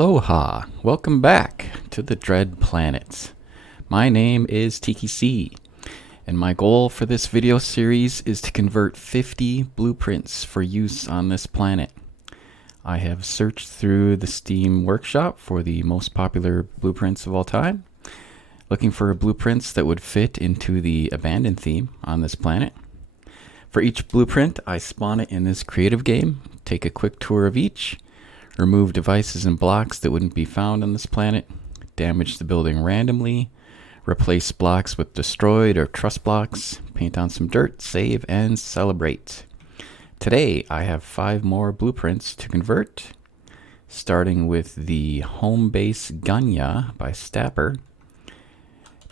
Aloha! Welcome back to the Dread Planets. My name is Tiki C, and my goal for this video series is to convert 50 blueprints for use on this planet. I have searched through the Steam workshop for the most popular blueprints of all time, looking for blueprints that would fit into the abandoned theme on this planet. For each blueprint, I spawn it in this creative game, take a quick tour of each, remove devices and blocks that wouldn't be found on this planet, damage the building randomly, replace blocks with destroyed or truss blocks, paint on some dirt, save, and celebrate. Today, I have 5 more blueprints to convert, starting with the Home Base Gunya by Stapper,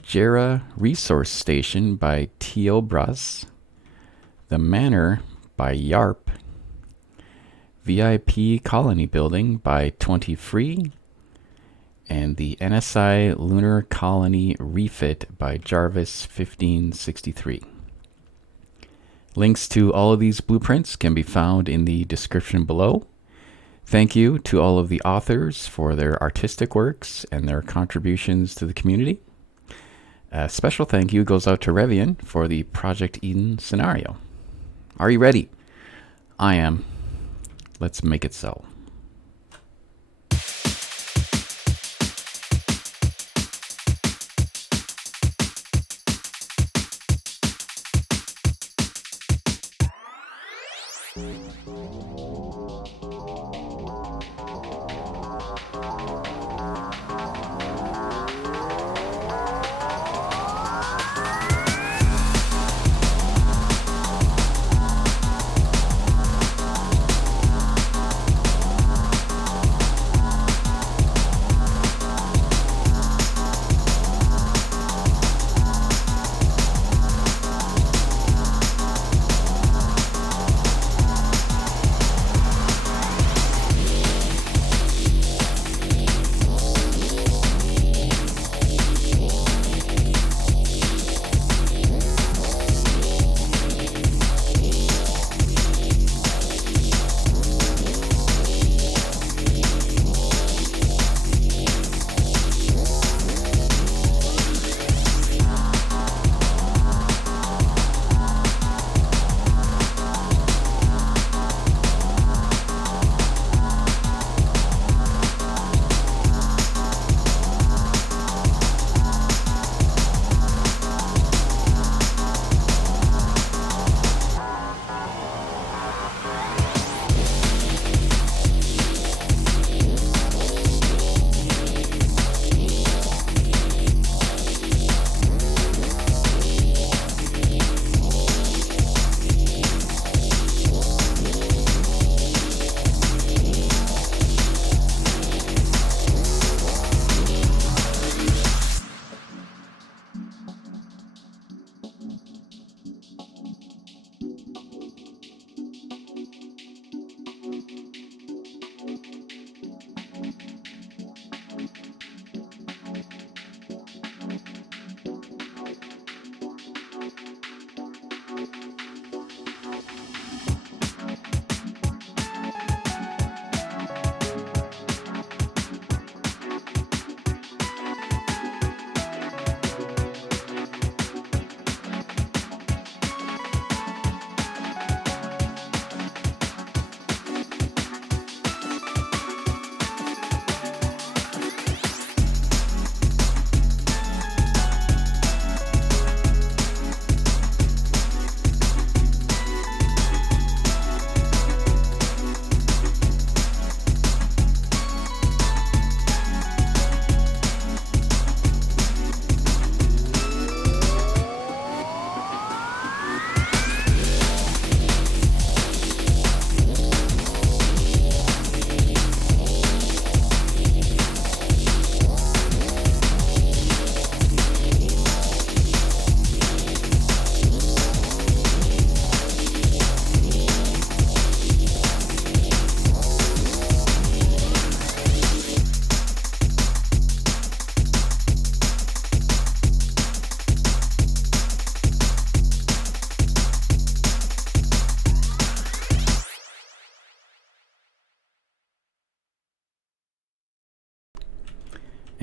Jera-Resource-Station by TiwBras, the Manor by Yarp, VIP Colony Building by TwentyFree, and the NSI Lunar Colony Refit by Jarvis 1563. Links to all of these blueprints can be found in the description below. Thank you to all of the authors for their artistic works and their contributions to the community. A special thank you goes out to Revian for the Project Eden scenario. Are you ready? I am. Let's make it so.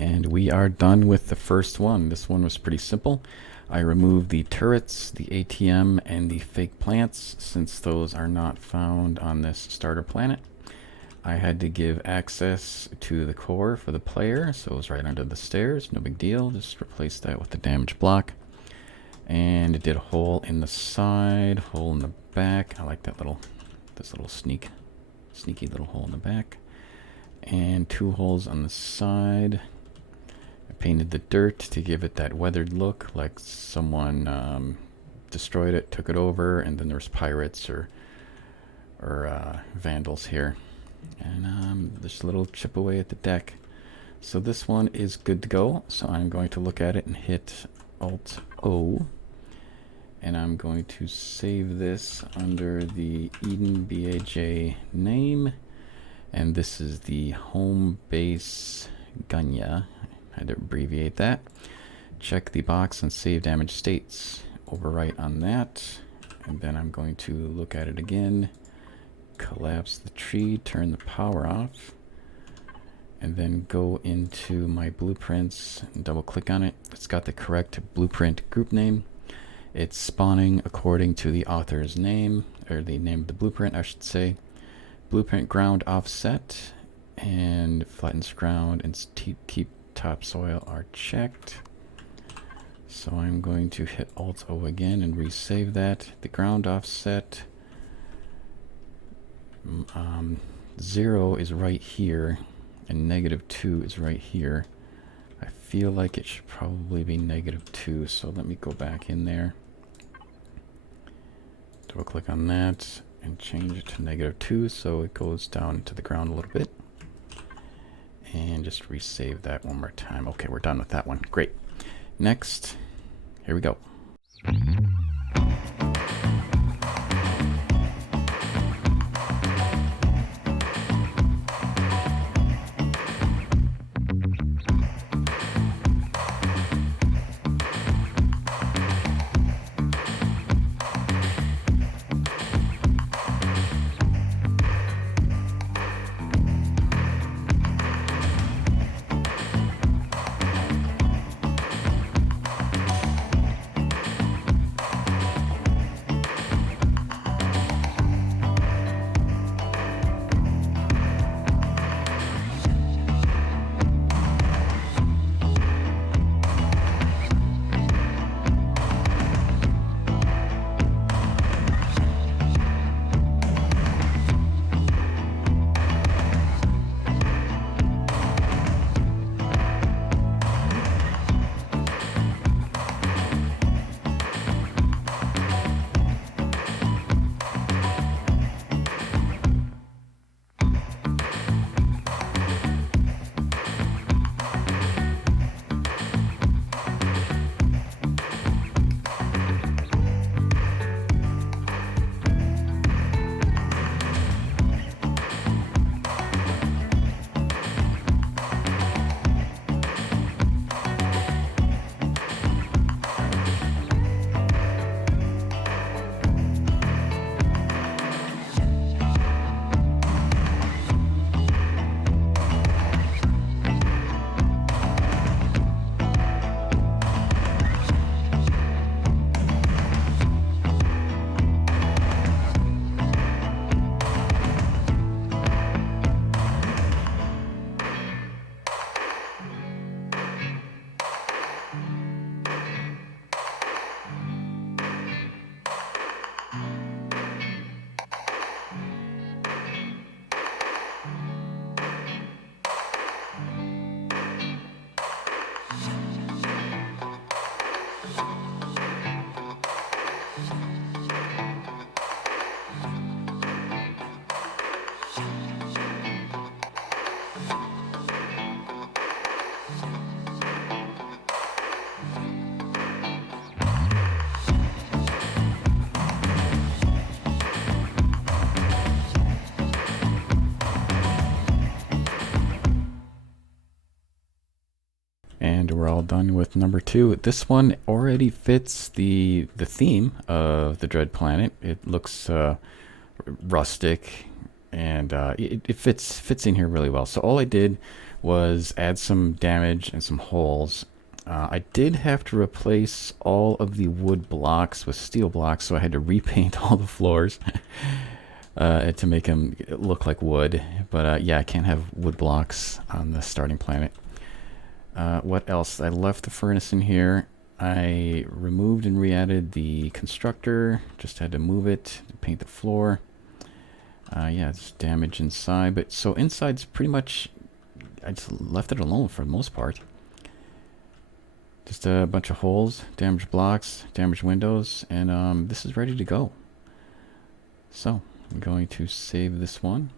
And we are done with the first one. This one was pretty simple. I removed the turrets, the ATM, and the fake plants since those are not found on this starter planet. I had to give access to the core for the player, so it was right under the stairs. No big deal. Just replace that with the damage block. And it did a hole in the side, hole in the back. I like that this little sneaky little hole in the back. And 2 holes on the side. I painted the dirt to give it that weathered look, like someone destroyed it, took it over, and then there's pirates or vandals here. And there's a little chip away at the deck. So this one is good to go. So I'm going to look at it and hit Alt-O. And I'm going to save this under the Eden BAJ name. And this is the home base Gunya. I had to abbreviate that. Check the box and save damage states. Overwrite on that. And then I'm going to look at it again. Collapse the tree, turn the power off. And then go into my blueprints and double click on it. It's got the correct blueprint group name. It's spawning according to the author's name, or the name of the blueprint, I should say. Blueprint ground offset, and flattens ground, and keep topsoil are checked. So I'm going to hit Alt-O again and resave that. The ground offset, 0 is right here, and -2 is right here. I feel like it should probably be -2, so let me go back in there. Double click on that and change it to -2 so it goes down to the ground a little bit. And just resave that one more time. Okay, we're done with that one. Great. Next, here we go. And we're all done with number 2. This one already fits the theme of the Dread Planet. It looks rustic and it fits in here really well. So all I did was add some damage and some holes. I did have to replace all of the wood blocks with steel blocks, so I had to repaint all the floors to make them look like wood. But yeah, I can't have wood blocks on the starting planet. What else? I left the furnace in here. I removed and re-added the constructor. Just had to move it to paint the floor. Yeah, it's damage inside, but so inside's pretty much, I just left it alone for the most part. Just a bunch of holes, damaged blocks, damaged windows, and this is ready to go. So I'm going to save this one.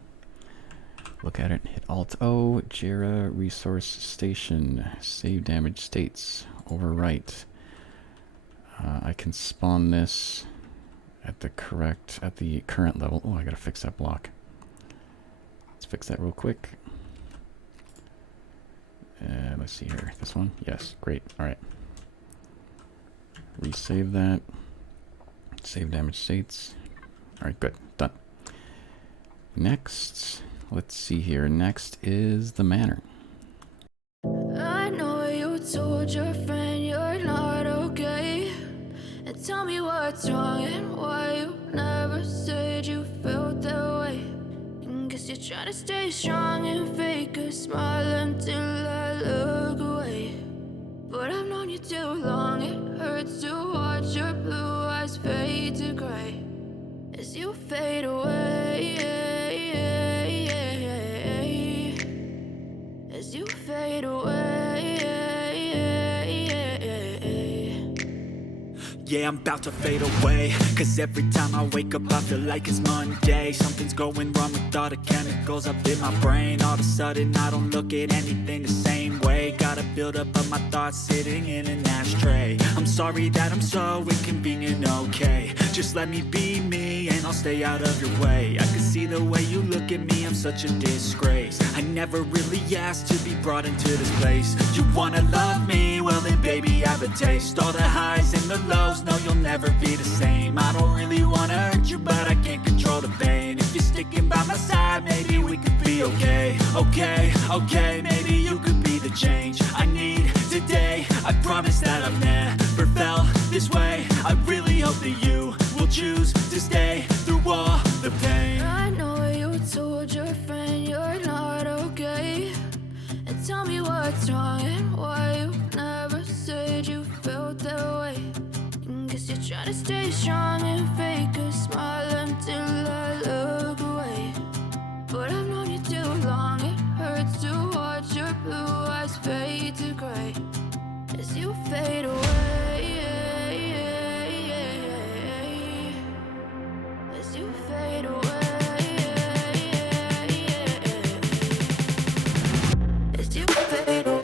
Look at it, hit Alt-O, Jera-Resource-Station, save damaged states, overwrite. I can spawn this at the current level. Oh, I gotta fix that block. Let's fix that real quick. Let's see here, this one? Yes, great, all right. Resave that, save damaged states. All right, good, done. Next, let's see here. Next is the Manor. I know you told your friend you're not okay, and tell me what's wrong and why you never said you felt that way. And guess you're trying to stay strong and fake a smile until I look away. But I've known you too long, it hurts to watch your blue eyes fade to gray as you fade away. As you fade away. Yeah, I'm about to fade away, cause every time I wake up I feel like it's Monday. Something's going wrong with all the chemicals up in my brain. All of a sudden I don't look at anything the same way. Got a buildup of my thoughts sitting in an ashtray. I'm sorry that I'm so inconvenient, okay. Just let me be me and I'll stay out of your way. I can see the way you look at me, I'm such a disgrace. I never really asked to be brought into this place. You wanna love me? Well then baby I have a taste. All the highs and the lows, no you'll never be the same. I don't really wanna hurt you but I can't control the pain. If you're sticking by my side maybe we could be okay. Okay, maybe you could be the change I need today. I promise that I've never felt this way. I really hope that you will choose to stay through all the pain. I know you told your friend you're not okay, and tell me what's wrong and why you never said you felt that way. And guess you're trying to stay strong and fake a smile until I look away. But I've known you too long, it hurts to watch your blue eyes fade to gray as you fade away. As you fade away. As you fade away.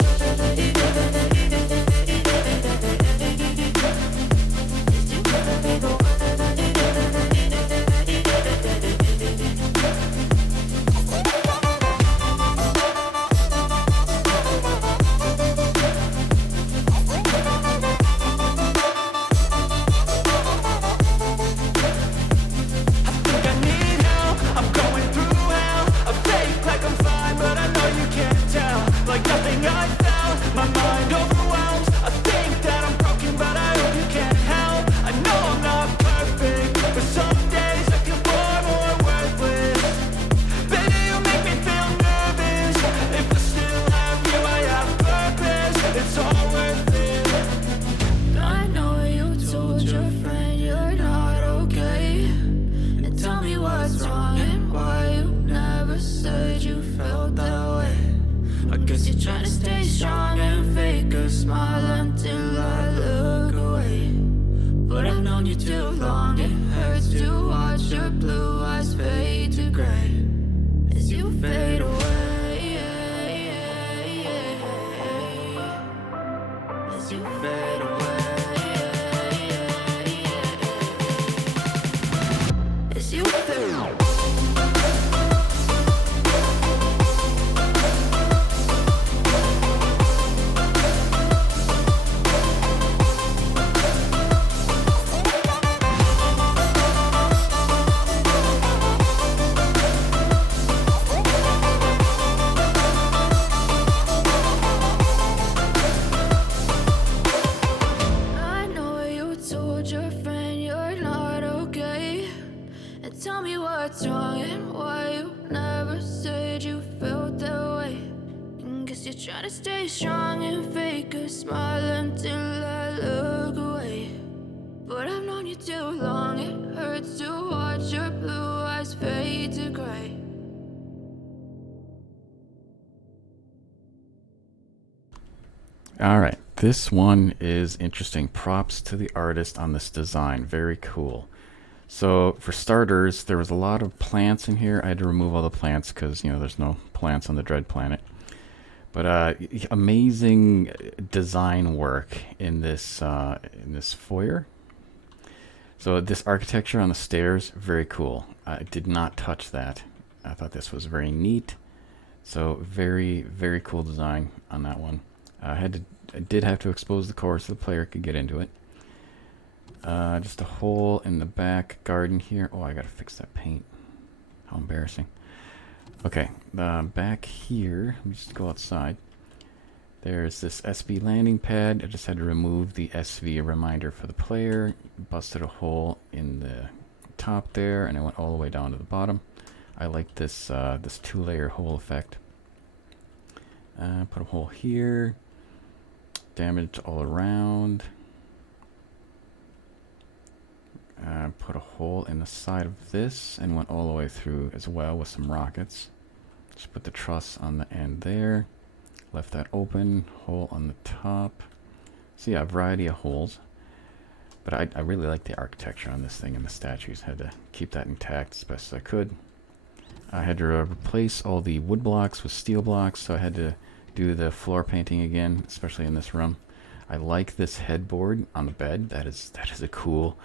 As you fade away. what's wrong and why you never said you felt that way. And guess you're trying to stay strong and fake a smile until I look away. But I've known you too long, it hurts to watch your blue eyes fade to gray. All right, this one is interesting. Props to the artist on this design. Very cool. So for starters, there was a lot of plants in here. I had to remove all the plants because, you know, there's no plants on the Dread planet. But amazing design work in this foyer. So this architecture on the stairs, very cool. I did not touch that. I thought this was very neat. So very, very cool design on that one. I did have to expose the core so the player could get into it. Just a hole in the back garden here. Oh, I gotta fix that paint. How embarrassing. Okay, back here, let me just go outside. There's this SV landing pad. I just had to remove the SV reminder for the player. Busted a hole in the top there, and it went all the way down to the bottom. I like this this two-layer hole effect. Put a hole here. Damage all around. Put a hole in the side of this and went all the way through as well with some rockets. Just put the truss on the end there. Left that open. Hole on the top. So yeah, a variety of holes. But I really like the architecture on this thing and the statues. Had to keep that intact as best as I could. I had to replace all the wood blocks with steel blocks, so I had to do the floor painting again, especially in this room. I like this headboard on the bed. That is a cool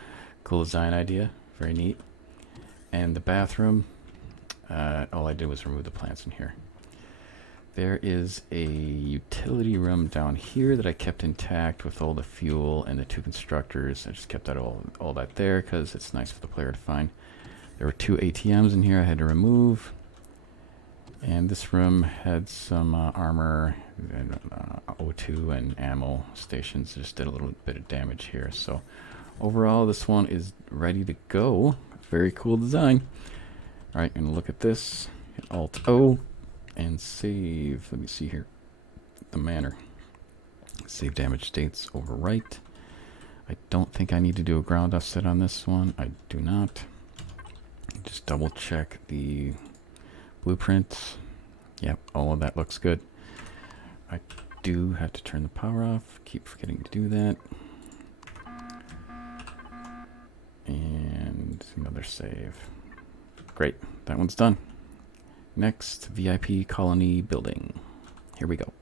design idea. Very neat. And the bathroom, all I did was remove the plants in here. There is a utility room down here that I kept intact with all the fuel and the two constructors. I just kept that all that there because it's nice for the player to find. There were two ATMs in here I had to remove. And this room had some armor and O2 and ammo stations. Just did a little bit of damage here. So overall, this one is ready to go. Very cool design. All right, gonna look at this. Hit Alt-O and save. Let me see here. The Manor. Save damage states overwrite. I don't think I need to do a ground offset on this one. I do not. Just double check the blueprints. Yep, all of that looks good. I do have to turn the power off. Keep forgetting to do that. And another save. Great, that one's done. Next, VIP colony building. Here we go.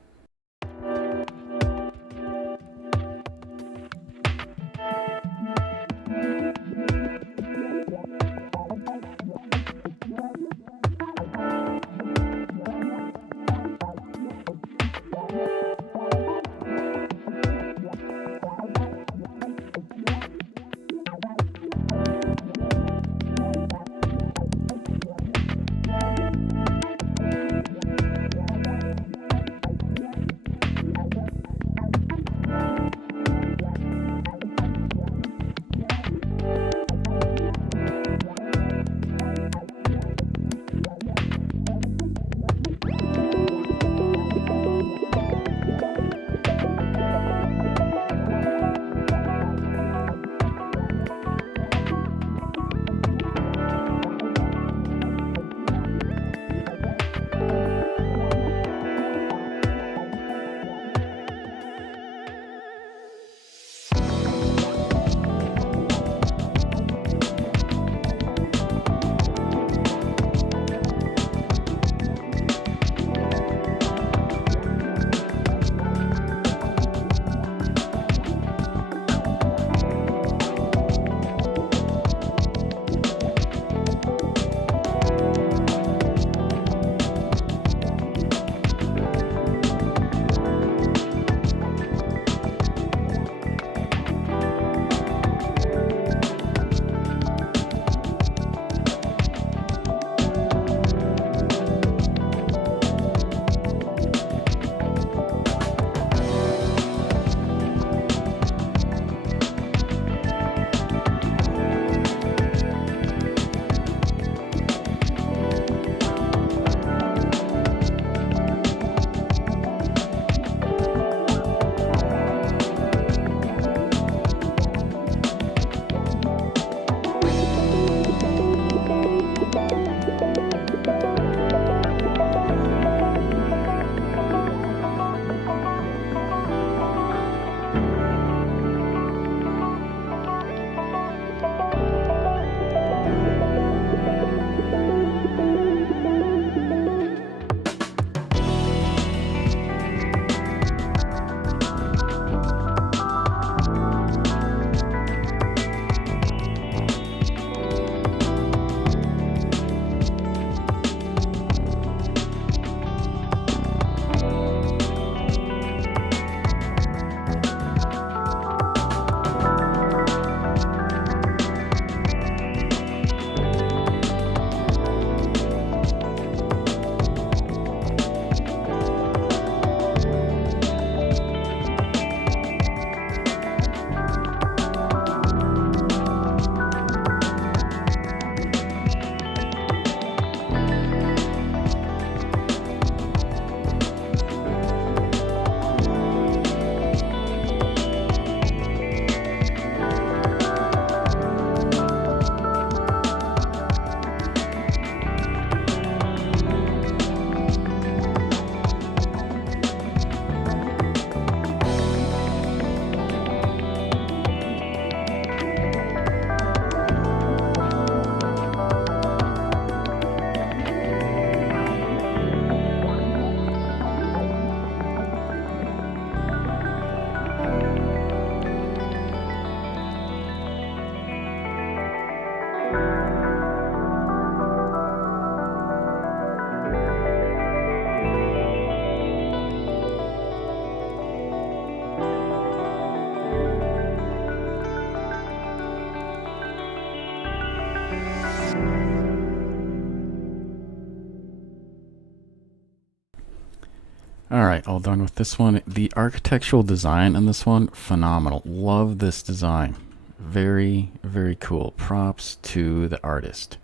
Alright, all done with this one. The architectural design on this one, phenomenal. Love this design. Very, very cool. Props to the artist.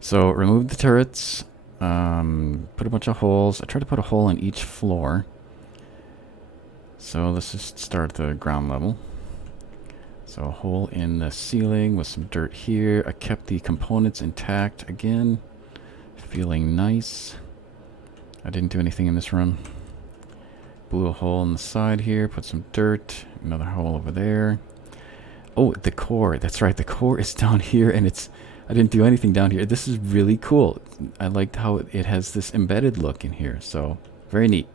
So, remove the turrets. Put a bunch of holes. I tried to put a hole in each floor. So, let's just start at the ground level. So, a hole in the ceiling with some dirt here. I kept the components intact again. Feeling nice. I didn't do anything in this run. Blew a hole in the side here, put some dirt, another hole over there. Oh, the core. That's right, the core is down here, and I didn't do anything down here. This is really cool. I liked how it has this embedded look in here, so very neat.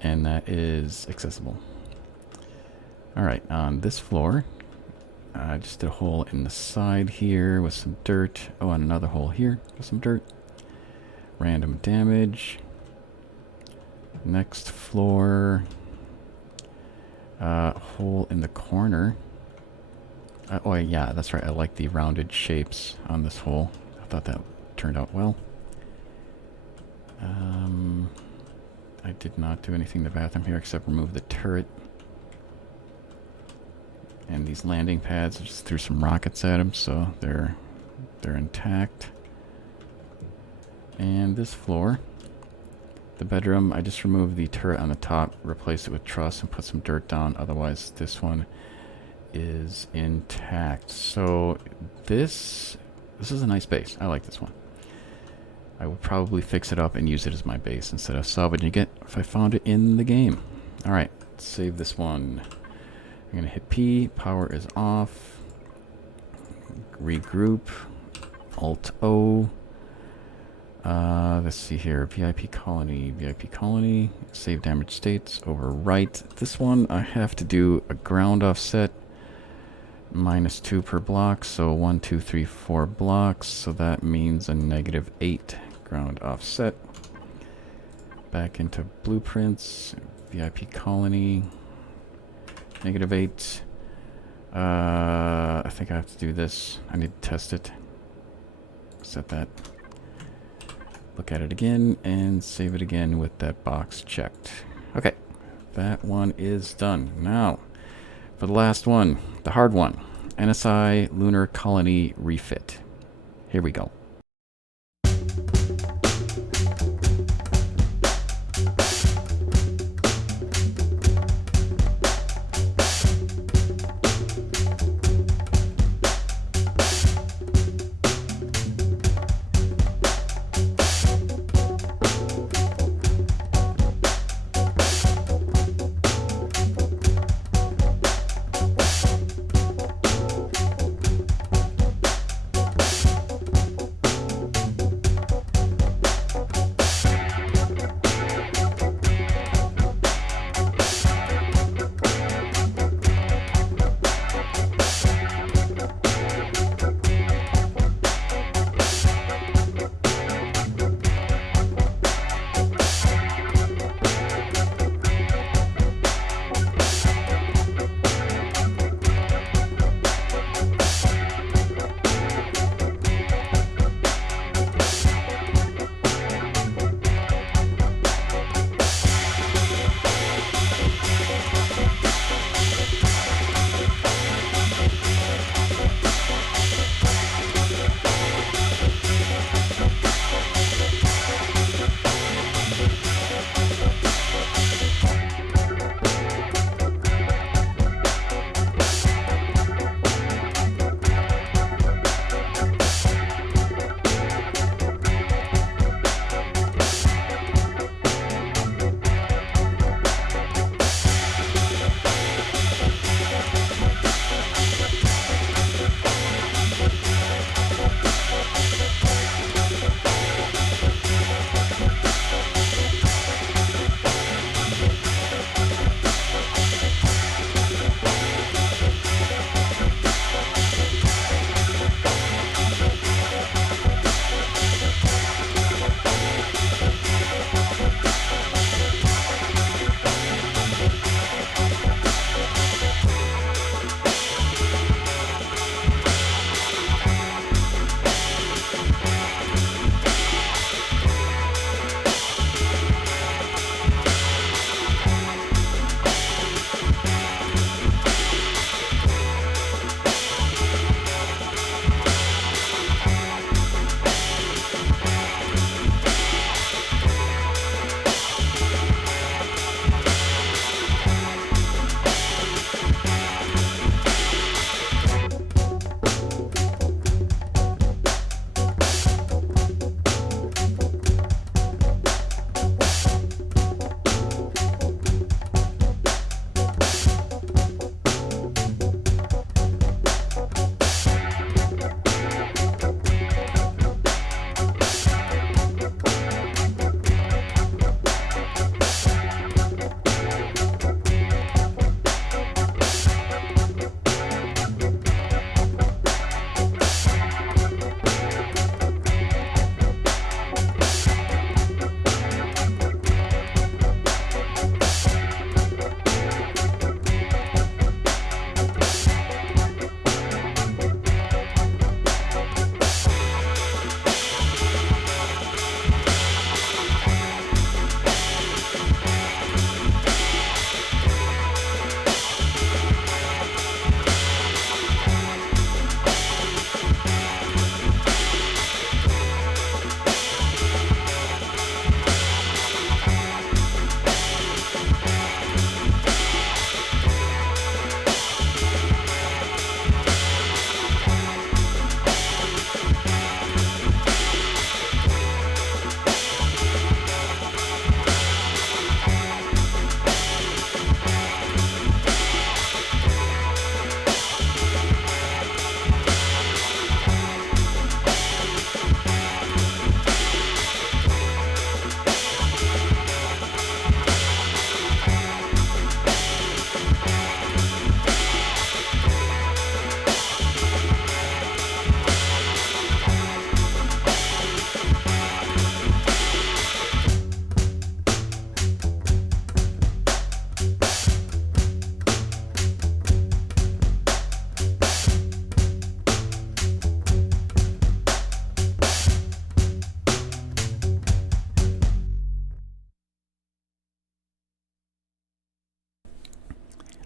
And that is accessible. Alright, on this floor, I just did a hole in the side here with some dirt. Oh, and another hole here with some dirt. Random damage. Next floor. Hole in the corner. Oh yeah, that's right. I like the rounded shapes on this hole. I thought that turned out well. I did not do anything in the bathroom here except remove the turret. And these landing pads, I just threw some rockets at them, so they're intact. And this floor, the bedroom, I just removed the turret on the top, replaced it with truss, and put some dirt down. Otherwise, this one is intact. So this is a nice base. I like this one. I will probably fix it up and use it as my base instead of salvaging it if I found it in the game. All right, let's save this one. I'm gonna hit P. Power is off. Regroup. Alt O. Let's see here. VIP colony. VIP colony. Save damage states. Overwrite. This one I have to do a ground offset. -2 per block. So 1, 2, 3, 4 blocks. So that means a -8 ground offset. Back into blueprints. VIP colony. -8. I think I have to do this. I need to test it. Set that. Look at it again and save it again with that box checked. Okay, that one is done. Now, for the last one, the hard one. NSI Lunar Colony Refit. Here we go.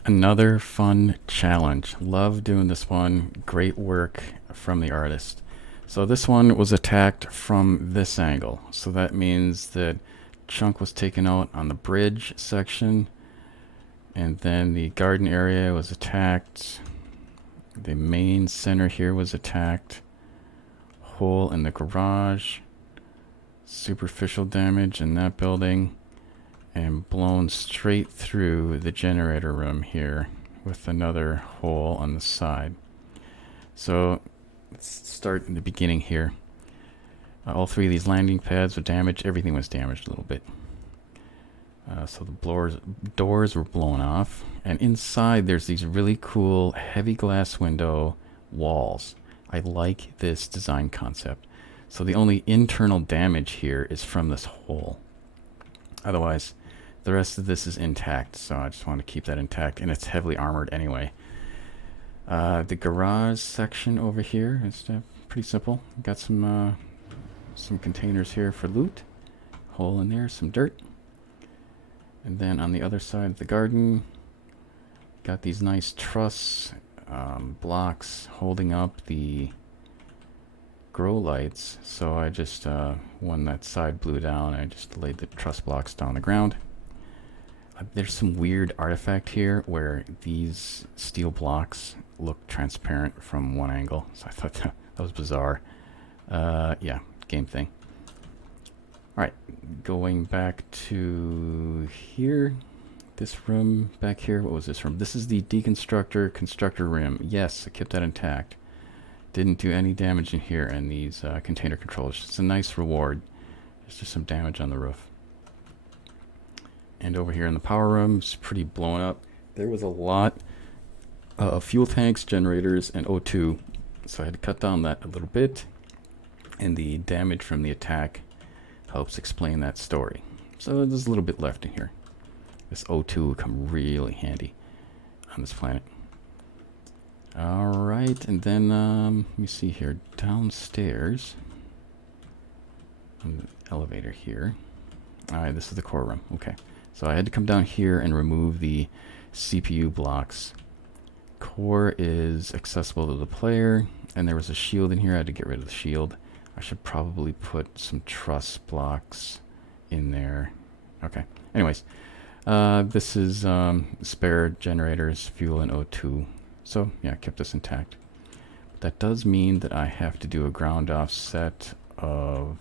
Another fun challenge. Love doing this one. Great work from the artist. So this one was attacked from this angle. So that means that chunk was taken out on the bridge section, and then the garden area was attacked. The main center here was attacked. Hole in the garage. Superficial damage in that building. And blown straight through the generator room here with another hole on the side. So let's start in the beginning here. All three of these landing pads were damaged. Everything was damaged a little bit. So the doors were blown off. And inside there's these really cool heavy glass window walls. I like this design concept. So the only internal damage here is from this hole. Otherwise, the rest of this is intact, so I just want to keep that intact, and it's heavily armored anyway. The garage section over here is pretty simple. Got some containers here for loot. Hole in there, some dirt. And then on the other side of the garden, got these nice truss blocks holding up the grow lights. So I just, when that side blew down, I just laid the truss blocks down the ground. There's some weird artifact here where these steel blocks look transparent from one angle. So I thought that was bizarre. Yeah, game thing. Alright, going back to here. This room back here, what was this room? This is the deconstructor constructor room. Yes, I kept that intact. Didn't do any damage in here, and these container controllers. It's a nice reward. There's just some damage on the roof. And over here in the power room, it's pretty blown up. There was a lot of fuel tanks, generators, and O2. So I had to cut down that a little bit. And the damage from the attack helps explain that story. So there's a little bit left in here. This O2 will come really handy on this planet. Alright, and then let me see here. Downstairs, on the elevator here. Alright, this is the core room. Okay. So I had to come down here and remove the CPU blocks. Core is accessible to the player, and there was a shield in here. I had to get rid of the shield. I should probably put some truss blocks in there. Okay. Anyways, this is spare generators, fuel, and O2. So yeah, I kept this intact. But that does mean that I have to do a ground offset of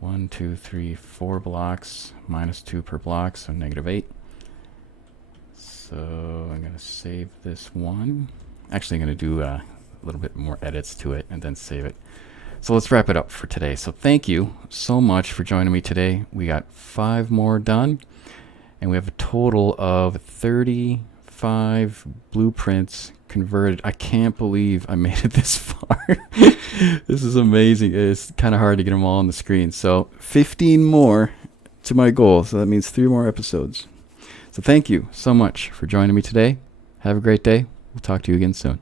1, 2, 3, 4 blocks, -2 per block, so -8. So I'm going to save this one. Actually, I'm going to do a little bit more edits to it and then save it. So let's wrap it up for today. So thank you so much for joining me today. We got 5 more done, and we have a total of 35 blueprints converted. I can't believe I made it this far. This is amazing. It's kind of hard to get them all on the screen. So 15 more to my goal. So that means 3 more episodes. So thank you so much for joining me today. Have a great day. We'll talk to you again soon.